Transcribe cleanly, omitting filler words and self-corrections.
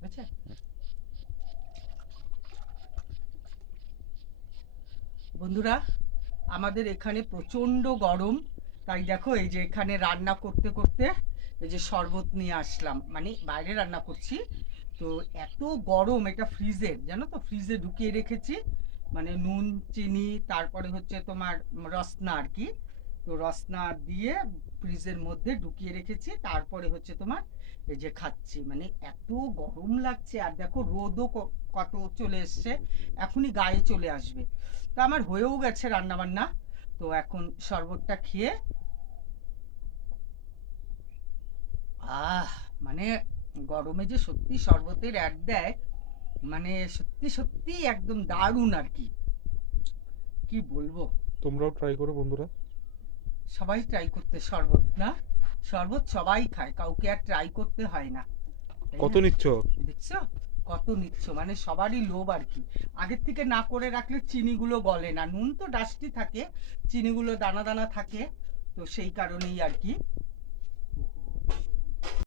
বুঝছে? বন্ধুরা, আমাদের এখানে প্রচণ্ড গরম, তাই দেখো এই যে এখানে রান্না করতে করতে এই যে শরবত নিয়ে আসলাম, মানে বাইরে রান্না করছি তো এত গরম, এটা ফ্রিজের, জানো তো, ফ্রিজে ঢুকিয়ে রেখেছি, মানে নুন চিনি তারপরে হচ্ছে তোমার রসনা আর কি, তো রসনা দিয়ে ফ্রিজের মধ্যে ঢুকিয়ে রেখেছি, তারপরে হচ্ছে তোমার এই যে খাচ্ছি, মানে এত গরম লাগছে। আর দেখো রোদও কত চলে এসছে, এখনই গায়ে চলে আসবে। তো আমার হয়েও গেছে রান্না বান্না, তো এখন শরবতটা খেয়ে মানে গরমে যে সত্যি শরবতের অ্যাড দেয়, মানে সত্যি সত্যি একদম দারুণ আর কি, কি বলবো। তোমরাও ট্রাই করো বন্ধুরা। সবাই ট্রাই করতে শরবত, না শরবত সবাই খায়, কাউকে আর ট্রাই করতে হয় না, তাই কত না? নিচ্ছ? দেখছো কত নিচ্ছ, মানে সবারই লোভ আর কি। আগের থেকে না করে রাখলে চিনিগুলো গলে না, নুন তো ডাস্টি থাকে, চিনিগুলো দানা দানা থাকে, তো সেই কারণেই আর কি।